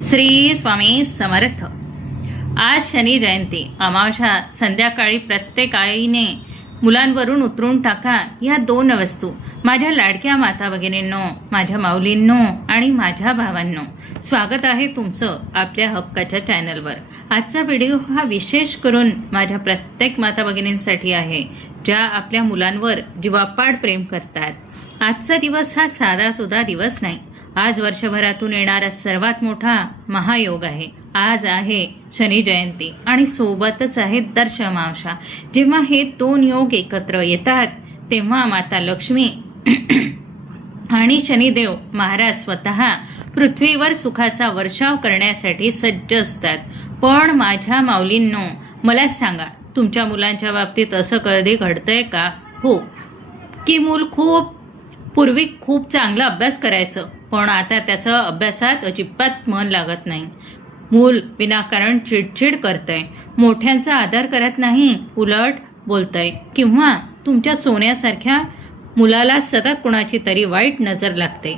श्री स्वामी समर्थ। आज शनी जयंती अमावस्या संध्याकाळी प्रत्येक आईने मुलांवरून उतरून टाका या दोन वस्तू। माझ्या लाडक्या माता भगिनींनो, माझ्या माऊलींनो आणि माझ्या भावांनो, स्वागत आहे तुमचं आपल्या हक्काच्या चॅनलवर। आजचा व्हिडिओ हा विशेष करून माझ्या प्रत्येक माता भगिनींसाठी आहे, ज्या आपल्या मुलांवर जीवापाड प्रेम करतात। आजचा दिवस हा साधा सुद्धा दिवस नाही। आज वर्षभरातून येणारा सर्वात मोठा महायोग आहे। आज आहे शनी जयंती आणि सोबतच आहे दर्श अमावस्या। जेव्हा हे दोन योग एकत्र येतात तेव्हा माता लक्ष्मी आणि शनिदेव महाराज स्वतः पृथ्वीवर सुखाचा वर्षाव करण्यासाठी सज्ज असतात। पण माझ्या माऊलींनो, मला सांगा, तुमच्या मुलांच्या बाबतीत असं कधी घडतंय का? हो, की मूल पूर्वी खूप चांगला अभ्यास करायचं, पण आता त्याचं अभ्यासात अजिबात मन लागत नाही। मूल विनाकारण चिडचिड करतंय, मोठ्यांचा आदर करत नाही, उलट बोलतंय, किंवा तुमच्या सोन्यासारख्या मुलाला सतत कुणाची तरी वाईट नजर लागते।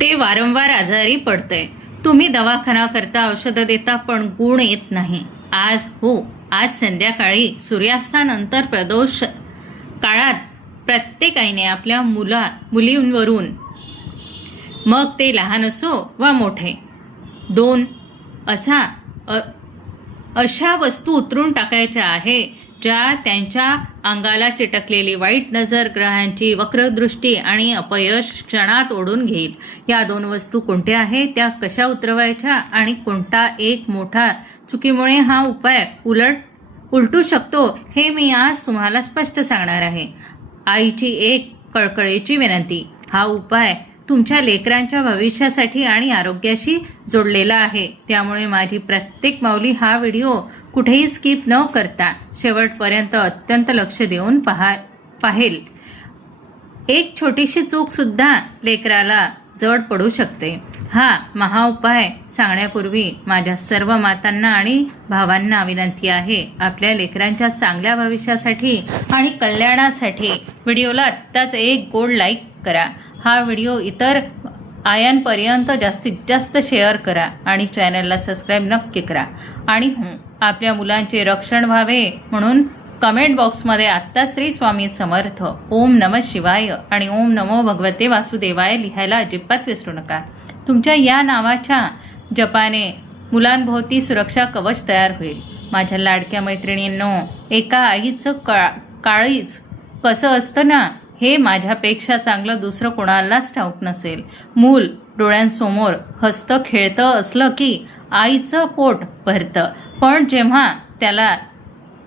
ते वारंवार आजारी पडतंय, तुम्ही दवाखाना करता, औषधं देता, पण गुण येत नाही। आज संध्याकाळी सूर्यास्तानंतर प्रदोष काळात प्रत्येक आईने आपल्या मुलींवरून, मग ते लहान असो वा मोठे, दोन अशा वस्तू उतरून टाकायच्या आहे, ज्या त्यांच्या अंगाला चिटकलेली वाईट नजर, ग्रहांची वक्रदृष्टी आणि अपयश क्षणात ओढून घेईल। या दोन वस्तू कोणत्या आहेत, त्या कशा उतरवायच्या आणि कोणता एक मोठा चुकीमुळे हा उपाय उलटू शकतो, हे मी आज तुम्हाला स्पष्ट सांगणार आहे। आईची एक कळकळीची विनंती, हा उपाय तुमच्या लेकरांच्या भविष्यासाठी आणि आरोग्याशी जोडलेला आहे, त्यामुळे माझी प्रत्येक माऊली हा व्हिडिओ कुठेही स्किप न करता शेवटपर्यंत अत्यंत लक्ष देऊन पाहेल। एक छोटीशी चूक सुद्धा लेकराला जड पडू शकते। हा महाउपाय सांगण्यापूर्वी माझ्या सर्व मातांना आणि भावांना विनंती आहे, आपल्या लेकरांच्या चांगल्या भविष्यासाठी आणि कल्याणासाठी व्हिडिओला आत्ताच एक गोड लाईक करा। हा व्हिडिओ इतर आयांपर्यंत जास्तीत जास्त शेअर करा आणि चॅनलला सबस्क्राईब नक्की करा। आणि आपल्या मुलांचे रक्षण व्हावे म्हणून कमेंट बॉक्समध्ये आत्ता श्री स्वामी समर्थ, ओम नमः शिवाय आणि ओम नमो भगवते वासुदेवाय लिहायला अजिबात विसरू नका। तुमच्या या नावाच्या जपाने मुलांभोवती सुरक्षा कवच तयार होईल। माझ्या लाडक्या मैत्रिणींनो, एका आईचं काळीज कसं असतं ना, हे माझ्यापेक्षा चांगलं दुसरं कोणालाच ठाऊक नसेल। मूल डोळ्यांसमोर हसतं खेळतं असलं की आईचं पोट भरतं, पण जेव्हा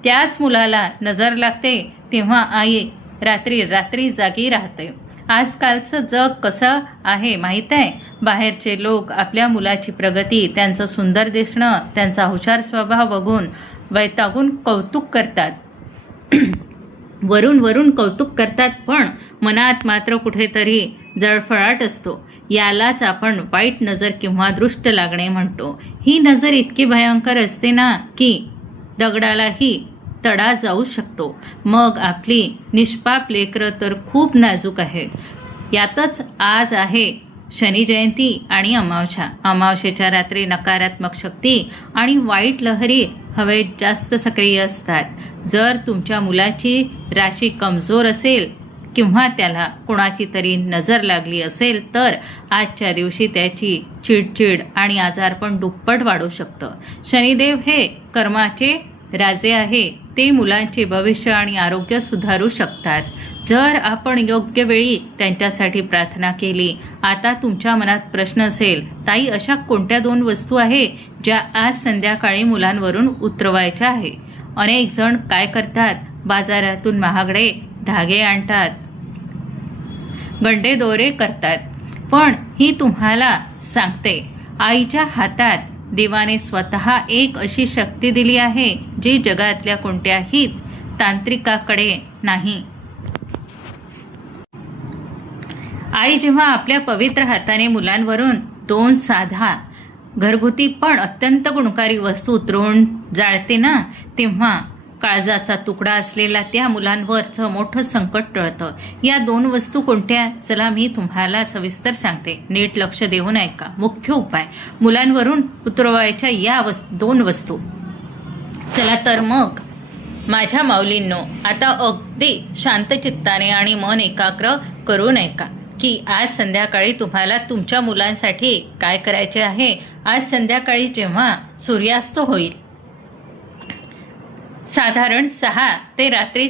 त्याच मुलाला नजर लागते तेव्हा आई रात्री जागी राहते। आजकालचं जग कसं आहे माहीत आहे? बाहेरचे लोक आपल्या मुलाची प्रगती, त्यांचं सुंदर दिसणं, त्यांचा हुशार स्वभाव बघून वैतागून कौतुक करतात, वरून कौतुक करतात, पण मनात मात्र कुठेतरी जळफळाट असतो। यालाच आपण वाईट नजर किंवा दृष्ट लागणे म्हणतो। ही नजर इतकी भयंकर असते ना, की दगडालाही तडा जाऊ शकतो। मग आपली निष्पाप लेकरं तर खूप नाजूक आहे। यातच आज आहे शनी जयंती आणि अमावस्या। अमावस्येच्या रात्री नकारात्मक शक्ती आणि वाईट लहरी हवेत जास्त सक्रिय असतात। जर तुमच्या मुलाची राशी कमजोर असेल किंवा त्याला कोणाची तरी नजर लागली असेल तर आजच्या दिवशी त्याची चिडचिड आणि आजारपण दुप्पट वाढू शकतं। शनिदेव हे कर्माचे राजे आहे, ते मुलांचे भविष्य आणि आरोग्य सुधारू शकतात, जर आपण योग्य वेळी त्यांच्यासाठी प्रार्थना केली। आता तुमच्या मनात प्रश्न असेल, ताई, अशा कोणत्या दोन वस्तू आहे ज्या आज संध्याकाळी मुलांवरून उतरवायच्या आहे? अनेक जण काय करतात, बाजारातून महागडे धागे आणतात, गंडे दोरे करतात, पण ही तुम्हाला सांगते, आईच्या हातात देवाने स्वतः एक अशी शक्ती दिली आहे जी जगातल्या कोणत्याही तांत्रिकाकडे नाही। आई जेव्हा आपल्या पवित्र हाताने मुलांवरून दोन साधा घरगुती पण अत्यंत गुणकारी वस्तू उतरवून जाळते ना, तेव्हा काळजाचा तुकडा असलेला त्या मुलांवरचं मोठं संकट टळतं. या 2 वस्तू कोणत्या? चला मी तुम्हाला सविस्तर सांगते. नीट लक्ष देऊन ऐका. मुख्य उपाय मुलांवरून उतरवायच्या या 2 वस्तू. चला तर मग माझ्या माऊलींनो, आता अगदी शांत चित्ताने आणि मन एकाग्र करून ऐका की आज संध्याकाळी तुम्हाला तुमच्या मुलांसाठी काय करायचे आहे. आज संध्याकाळी जेव्हा सूर्यास्त होईल, साधारण 6 ते रात्री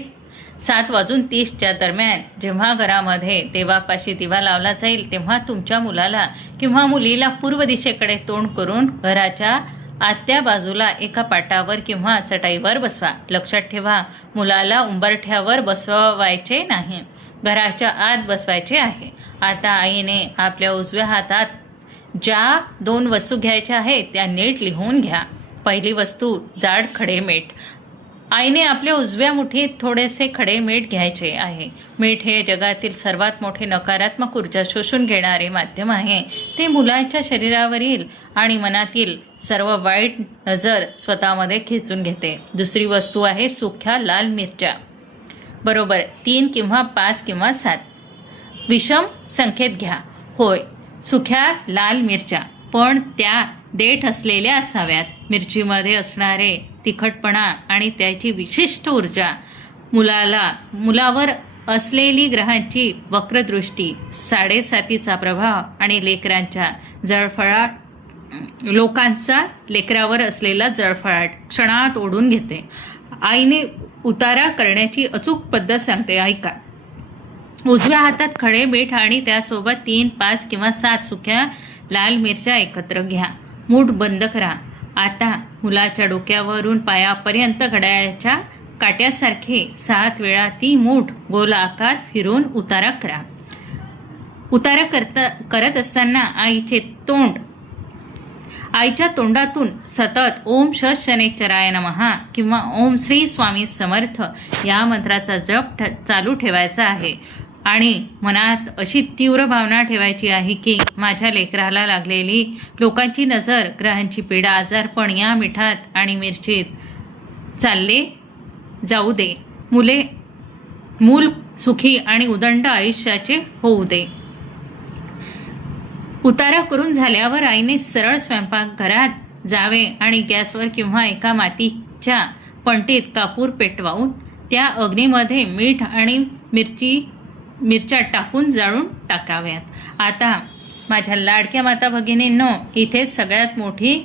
7:30 दरम्यान जेव्हा घरामध्ये देवापाशी दिवा लावला जाईल, तेव्हा तुमच्या मुलाला किंवा मुलीला पूर्व दिशेकडे तोंड करून घराच्या आतल्या बाजूला एका पाटावर किंवा चटाईवर बसवा. लक्षात ठेवा, मुलाला उंबरठ्यावर बसवायचे नाही, घराच्या आत बसवायचे आहे. आता आईने आपल्या उजव्या हातात ज्या 2 वस्तू घ्यायच्या आहेत त्या नीट लिहून घ्या. पहिली वस्तू जाड खडे मीठ. आईने आपल्या उजव्या मुठीत थोडेसे खडे मीठ घ्यायचे आहे. मीठ हे जगातील सर्वात मोठे नकारात्मक ऊर्जा शोषून घेणारे माध्यम आहे. ते मुलांच्या शरीरावरील आणि मनातील सर्व वाईट नजर स्वतःमध्ये खेचून घेते. दुसरी वस्तू आहे सुक्या लाल मिरच्या. बरोबर 3 किंवा 5 किंवा 7 विषम संख्येत घ्या. होय, सुक्या लाल मिरच्या, पण त्या देठ असलेल्या असाव्यात. मिरचीमध्ये असणारे तिखटपणा आणि त्याची विशिष्ट ऊर्जा, मुलावर असलेली ग्रहांची वक्रदृष्टी, 7.5चा प्रभाव आणि लोकांचा लेकरावर असलेला जळफळाट क्षणात ओढून घेते. आईने उतारा करण्याची अचूक पद्धत सांगते, ऐका. उजव्या हातात खडे मीठ आणि त्यासोबत 3, 5 किंवा 7 सुक्या लाल मिरच्या एकत्र घ्या. मूठ बंद करा. आता मुलाच्या डोक्यावरून पायापर्यंत घड्याळाच्या काट्यासारखे 7 वेळा ती मूठ गोलाकार फिरून उतारा करा. उतारा करत असताना आईच्या तोंडातून सतत ओम शनेश्चराय नमः किंवा ओम श्री स्वामी समर्थ या मंत्राचा जप चालू ठेवायचा आहे आणि मनात अशी तीव्र भावना ठेवायची आहे की माझ्या लेकराला लागलेली लोकांची नजर, ग्रहांची पीडा, आजारपण या मिठात आणि मिरचीत चालले जाऊ दे. मूल सुखी आणि उदंड आयुष्याचे होऊ दे. उतारा करून झाल्यावर आईने सरळ स्वयंपाकघरात जावे आणि गॅसवर किंवा एका मातीच्या पणतीत कापूर पेटवावून त्या अग्नीमध्ये मीठ आणि मिरच्या टाकून जाळून टाकाव्यात. आता माझ्या लाडक्या माता भगिनींनो, इथे सगळ्यात मोठी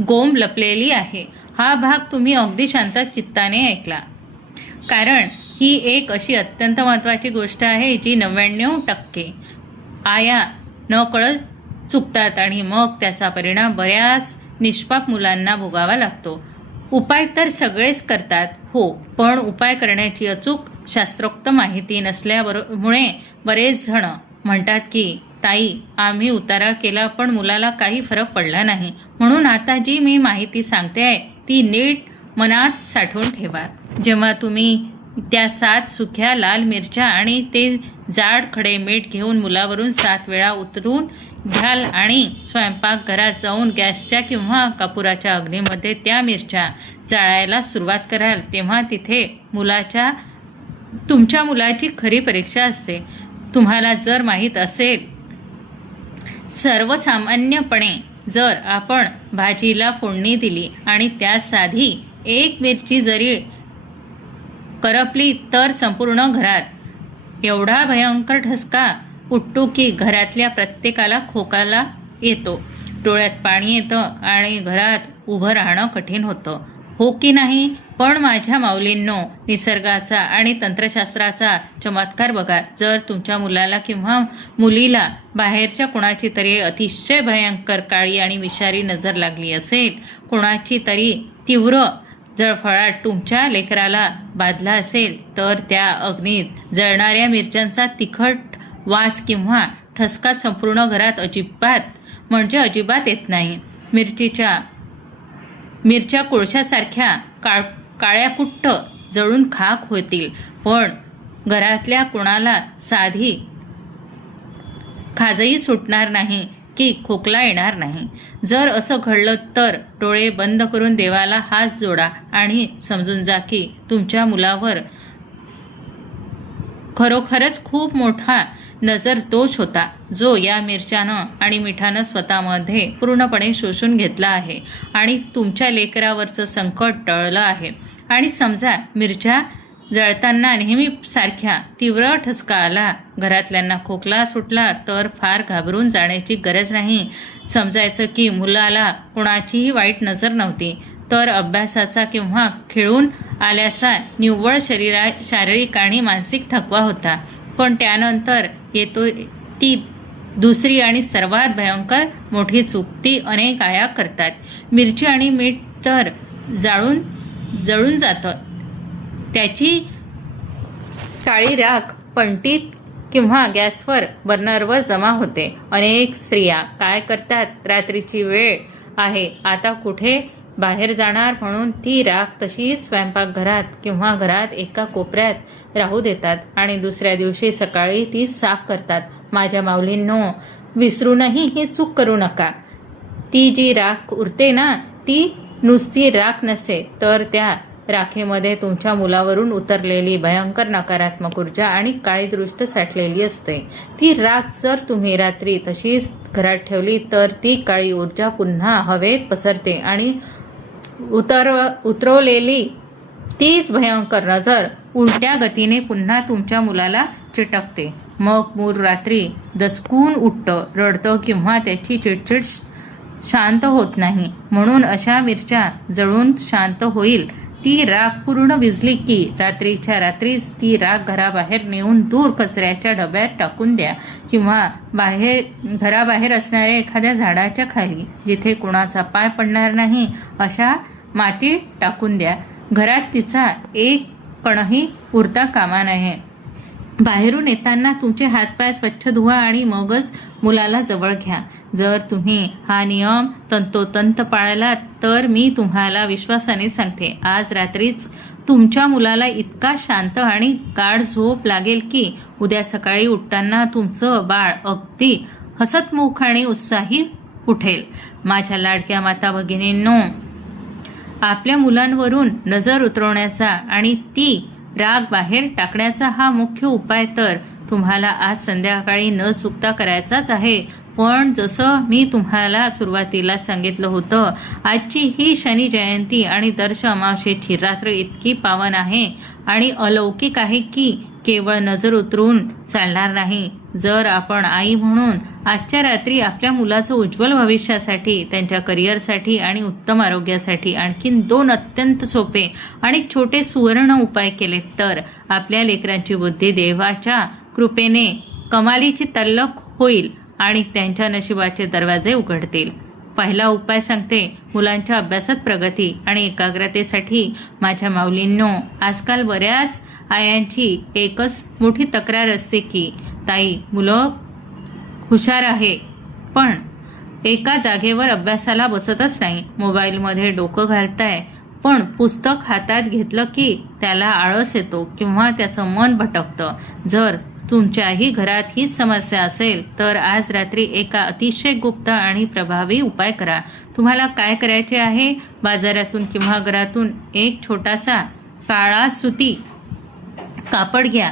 गोम लपलेली आहे. हा भाग तुम्ही अगदी शांत चित्ताने ऐकला, कारण ही एक अशी अत्यंत महत्त्वाची गोष्ट आहे जी 99% आया न कळत चुकतात आणि मग त्याचा परिणाम बऱ्याच निष्पाप मुलांना भोगावा लागतो. उपाय तर सगळेच करतात, हो, पण उपाय करण्याची अचूक शास्त्रोक्त माहिती नसल्यामुळे बरेच जण म्हणतात की ताई, आम्ही उतारा केला पण मुलाला काही फरक पडला नाही. म्हणून आता जी मी माहिती सांगते आहे ती नीट मनात साठवून ठेवा. जेव्हा तुम्ही त्या 7 सुक्या लाल मिरच्या आणि ते जाड खडे मीठ घेऊन मुलावरून 7 वेळा उतरून घ्याल आणि स्वयंपाकघरात जाऊन गॅसच्या किंवा कापुराच्या अग्नीमध्ये त्या मिरच्या जाळायला सुरुवात कराल, तेव्हा तिथे तुमच्या मुलाची खरी परीक्षा असते. तुम्हाला जर माहीत असेल, सर्वसामान्यपणे जर आपण भाजीला फोडणी दिली आणि त्यात साधी 1 मिरची जरी करपली तर संपूर्ण घरात एवढा भयंकर ठसका उठतो की घरातल्या प्रत्येकाला खोकाला येतो, डोळ्यात पाणी येतं आणि घरात उभं राहणं कठीण होतं, हो की नाही? पण माझ्या माऊलींनो, निसर्गाचा आणि तंत्रशास्त्राचा चमत्कार बघा. जर तुमच्या मुलाला किंवा मुलीला बाहेरच्या कोणाची तरी अतिशय भयंकर काळी आणि विषारी नजर लागली असेल, कोणाची तरी तीव्र जळफळाट तुमच्या लेकराला बाधला असेल, तर त्या अग्नीत जळणाऱ्या मिरच्यांचा तिखट वास किंवा ठसका संपूर्ण घरात अजिबात येत नाही. मिरच्या कोळशासारख्या काळ्या कुट्ट जळून खाक होतील, पण घरातल्या कोणाला साधी खाजही सुटणार नाही. की खोकला येणार नाही. जर असं घडलं तर डोळे बंद करून देवाला हात जोडा आणि समजून जा की तुमच्या मुलावर खरोखरच खूप मोठा नजर दोष होता, जो या मिरच्यानं आणि मिठानं स्वतःमध्ये पूर्णपणे शोषून घेतला आहे आणि तुमच्या लेकरावरचं संकट टळलं आहे. आणि समजा मिरच्या जळताना नेहमी सारख्या तीव्र ठसका आला, घरातल्यांना खोकला सुटला तर फार घाबरून जाण्याची गरज नाही. समजायचं की मुलाला कोणाचीही वाईट नजर नव्हती, तर अभ्यासाचा किंवा खेळून आल्याचा निव्वळ शारीरिक आणि मानसिक थकवा होता. पण त्यानंतर येतो ती दुसरी आणि सर्वात भयंकर मोठी चूक. ती अनेक आया करतात. मिरची आणि मीठ तर जळून जातं. त्याची काळी राख पणतीत किंवा गॅसवर बर्नरवर जमा होते. अनेक स्त्रिया काय करतात, रात्रीची वेळ आहे, आता कुठे बाहेर जाणार म्हणून ती राख तशीच स्वयंपाकघरात किंवा घरात एका कोपऱ्यात राहू देतात आणि दुसऱ्या दिवशी सकाळी ती साफ करतात. माझ्या माऊलींनो, विसरूनही ही चूक करू नका. ती जी राख उरते ना, ती नुसती राख नसते, तर त्या राखेमध्ये तुमच्या मुलावरून उतरलेली भयंकर नकारात्मक ऊर्जा आणि काळी दृष्ट साठलेली असते. ती राख जर तुम्ही रात्री तशीच घरात ठेवली तर ती काळी ऊर्जा पुन्हा हवेत पसरते आणि उतरवलेली तीच भयंकर नजर उलट्या गतीने पुन्हा तुमच्या मुलाला चिटकते. मग मूल रात्री दचकून उठतं, रडतं किंवा त्याची चिडचिड शांत होत नाही. म्हणून अशा मिरच्या जळून शांत होईल. ती राख पूर्ण विझली की रात्रीच्या रात्रीच ती राख घराबाहेर नेऊन दूर कचऱ्याच्या डब्यात टाकून द्या किंवा घराबाहेर असणाऱ्या एखाद्या झाडाच्या खाली, जिथे कोणाचा पाय पडणार नाही, अशा मातीत टाकून द्या. घरात तिचा एक कणही उरता कामा नये. बाहेरून येताना तुमचे हातपाय स्वच्छ धुवा आणि मगच मुलाला जवळ घ्या. जर तुम्ही हा नियम तंतोतंत पाळलात तर मी तुम्हाला विश्वासाने सांगते, आज रात्रीच तुमच्या मुलाला इतका शांत आणि गाढ झोप लागेल की उद्या सकाळी उठताना तुमचं बाळ अगदी हसतमुख आणि उत्साही उठेल. माझ्या लाडक्या माता भगिनींनो, आपल्या मुलांवरून नजर उतरवण्याचा आणि ती राग बाहेर टाकण्याचा हा मुख्य उपाय तर तुम्हाला आज संध्याकाळी न चुकता करायचाच आहे. पण जसं मी तुम्हाला सुरुवातीला सांगितलं होतं, आजची ही शनी जयंती आणि दर्श अमावस्येची रात्र इतकी पावन आहे आणि अलौकिक आहे की केवळ नजर उतरून चालणार नाही. जर आपण आई म्हणून आजच्या रात्री आपल्या मुलाचं उज्ज्वल भविष्यासाठी, त्यांच्या करिअरसाठी आणि उत्तम आरोग्यासाठी आणखीन 2 अत्यंत सोपे आणि छोटे सुवर्ण उपाय केले तर आपल्या लेकरांची बुद्धी देवाच्या कृपेने कमालीची तल्लख होईल आणि त्यांच्या नशिबाचे दरवाजे उघडतील. पहिला उपाय सांगते, मुलांच्या अभ्यासात प्रगती आणि एकाग्रतेसाठी. माझ्या माऊलींनो, आजकाल बऱ्याच आयांची एकच मोठी तक्रार असते की ताई, मुलं हुशार आहे पण एका जागेवर अभ्यासाला बसतच नाही. मोबाईलमध्ये डोकं घालताय पण पुस्तक हातात घेतलं की त्याला आळस येतो किंवा त्याचं मन भटकतं. जर तुमच्याही घरात हीच समस्या असेल तर आज रात्री एका अतिशय गुप्त आणि प्रभावी उपाय करा. तुम्हाला काय करायचे आहे, बाजारातून किंवा घरातून एक छोटासा काळा सुती कापड घ्या.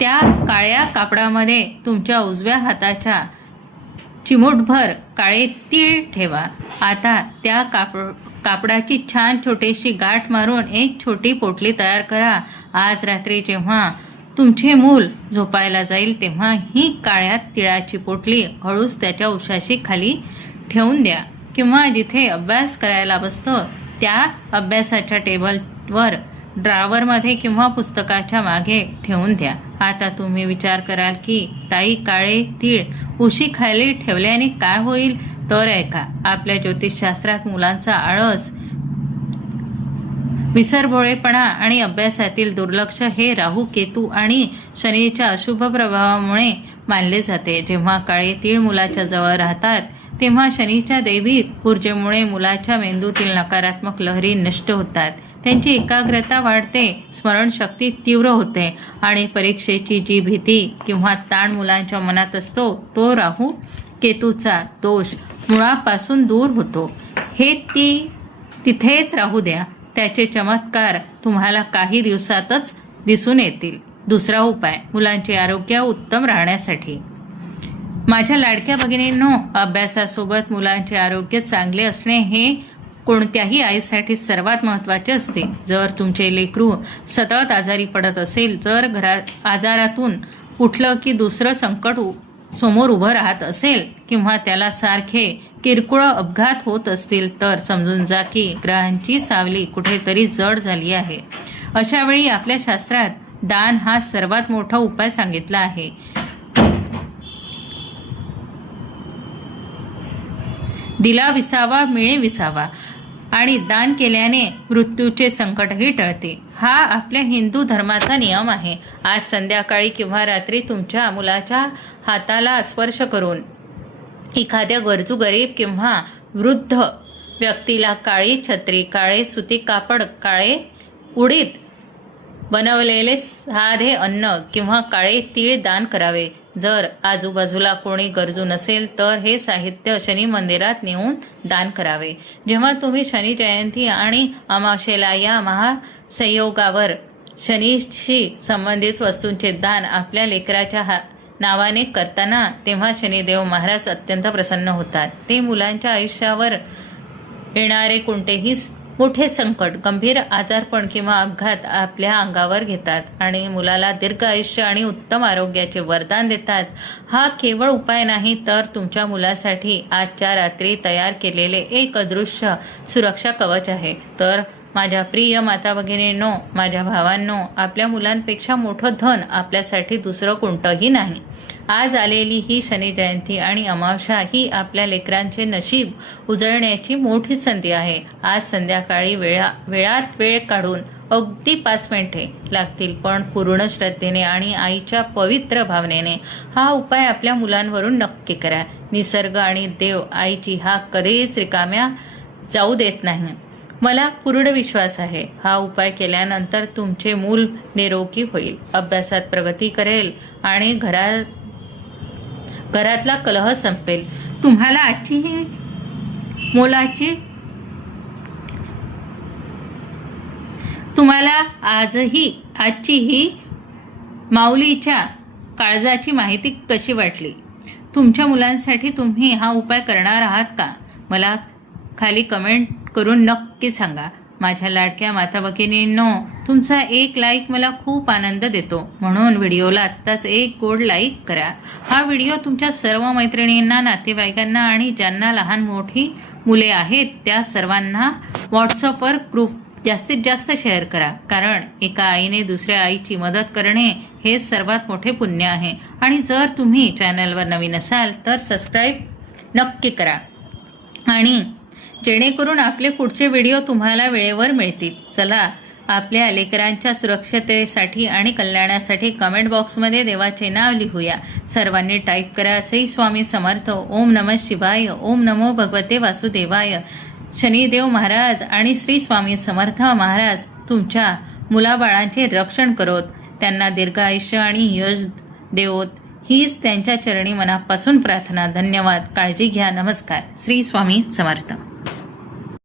त्या काळ्या कापडामध्ये तुमच्या उजव्या हाताच्या चिमूटभर काळे तीळ ठेवा. आता त्या कापडाची छान छोटीशी गाठ मारून एक छोटी पोटली तयार करा. आज रात्री जेव्हा तुमचे मूल झोपायला जाईल तेव्हा ही काळ्या तिळाची पोटली हळूच त्याच्या उशाशी खाली ठेवून द्या किंवा जिथे अभ्यास करायला बसतो त्या अभ्यासाच्या टेबलवर, ड्रॉवरमध्ये किंवा पुस्तकाच्या मागे ठेवून द्या. आता तुम्ही विचार कराल की ताई, काळे तीळ उशी खाली ठेवल्याने काय होईल? तर ऐका, आपल्या ज्योतिषशास्त्रात मुलांचा आळस, विसरभोळेपणा आणि अभ्यासातील दुर्लक्ष हे राहू, केतू आणि शनीच्या अशुभ प्रभावामुळे मानले जाते. जेव्हा काळे तीळ मुलाच्या जवळ राहतात तेव्हा शनीच्या दैविक ऊर्जेमुळे मुलाच्या मेंदूतील नकारात्मक लहरी नष्ट होतात. त्यांची एकाग्रता वाढते, स्मरणशक्ती तीव्र होते आणि परीक्षेची जी भीती किंवा ताण मुलांच्या मनात असतो तो राहू केतूचा दोष मुळापासून दूर होतो. हे तिथेच राहू द्या. त्याचे चमत्कार तुम्हाला काही दिवसातच दिसून येतील. दुसरा उपाय, मुलांचे आरोग्य उत्तम राहण्यासाठी. माझ्या लाडक्या भगिनींनो, अभ्यासासोबत मुलांचे आरोग्य चांगले असणे हे कोणत्याही आईसाठी सर्वात महत्त्वाचे असते. जर तुमचे लेकरू सतत आजारी पडत असेल, जर आजारातून उठलं की दुसरं संकट समोर उभं राहत असेल किंवा त्याला सारखे किरकोळ अपघात होत असतील, तर समजून जा की ग्रहांची सावली कुठेतरी जड झाली आहे. अशा वेळी आपल्या शास्त्रात दान हा सर्वात मोठा उपाय सांगितला आहे. दिला विसावा मिळे विसावा, आणि दान केल्याने मृत्यूचे संकटही टळते. हा आपल्या हिंदू धर्माचा नियम आहे. आज संध्याकाळी किंवा रात्री तुमच्या मुलाच्या हाताला स्पर्श करून एखाद्या गरजू गरीब किंवा वृद्ध व्यक्तीला काळी छत्री, काळे सुती कापड, काळे उडीद बनवलेले साधे अन्न किंवा काळे तीळ दान करावे. जर आजूबाजूला कोणी गरजू नसेल तर हे साहित्य शनी मंदिरात नेऊन दान करावे. जेव्हा तुम्ही शनी जयंती आणि अमावस्येला या महासंयोगावर शनीशी संबंधित वस्तूंचे दान आपल्या लेकराच्या नावाने करताना, तेव्हा शनिदेव महाराज अत्यंत प्रसन्न होतात. ते मुलांच्या आयुष्यावर येणारे कोणतेही मोठे संकट, गंभीर आजारपण किंवा अपघात आपल्या अंगावर घेतात आणि मुलाला दीर्घ आयुष्य आणि उत्तम आरोग्याचे वरदान देतात. हा केवळ उपाय नाही, तर तुमच्या मुलासाठी आजच्या रात्री तयार केलेले एक अदृश्य सुरक्षा कवच आहे. तर माझ्या प्रिय माता भगिनींनो, माझ्या भावांनो, आपल्या मुलांपेक्षा मोठं धन आपल्यासाठी दुसरं कोणतंही नाही. आज आलेली ही शनी जयंती आणि अमावस्या ही आपल्या लेकरांचे नशीब उजळण्याची मोठी संधी आहे. आज संध्याकाळी वेळात वेळ काढून अगदी 5 मिनिटे लागतील, पण पूर्ण श्रद्धेने आणि आईच्या पवित्र भावनेने हा उपाय आपल्या मुलांवरून नक्की करा. निसर्ग आणि देव आईची हाक कधीच रिकाम्या जाऊ देत नाही. मला पूर्ण विश्वास आहे, हा उपाय केल्यानंतर तुमचे मूल निरोगी होईल, अभ्यासात प्रगती करेल आणि घरातला कलह संपेल. तुम्हाला आजची ही माऊलीच्या काळजाची माहिती कशी वाटली? तुमच्या मुलांसाठी तुम्ही हा उपाय करणार आहात का? मला खाली कमेंट करून नक्की सांगा. माझ्या लाडक्या माता भगिनींनो, तुमचा एक लाईक मला खूप आनंद देतो, म्हणून व्हिडिओला आत्ताच एक गोड लाईक करा. हा व्हिडिओ तुमच्या सर्व मैत्रिणींना, नातेवाईकांना आणि ज्यांना लहान मोठी मुले आहेत त्या सर्वांना व्हॉट्सअपवर ग्रुप जास्तीत जास्त शेअर करा. कारण एका आईने दुसऱ्या आईची मदत करणे हे सर्वात मोठे पुण्य आहे. आणि जर तुम्ही चॅनलवर नवीन असाल तर सबस्क्राईब नक्की करा, आणि जेणेकरून आपले पुढचे व्हिडिओ तुम्हाला वेळेवर मिळतील. चला, आपल्या लेकरांच्या सुरक्षतेसाठी आणि कल्याणासाठी कमेंट बॉक्समध्ये देवाचे नाव लिहूया. सर्वांनी टाईप करा, श्री स्वामी समर्थ, ओम नमः शिवाय, ओम नमो भगवते वासुदेवाय. शनिदेव महाराज आणि श्री स्वामी समर्थ महाराज तुमच्या मुलाबाळांचे रक्षण करोत, त्यांना दीर्घ आयुष्य आणि यश देवोत, हीच त्यांच्या चरणी मनापासून प्रार्थना. धन्यवाद. काळजी घ्या. नमस्कार. श्री स्वामी समर्थ.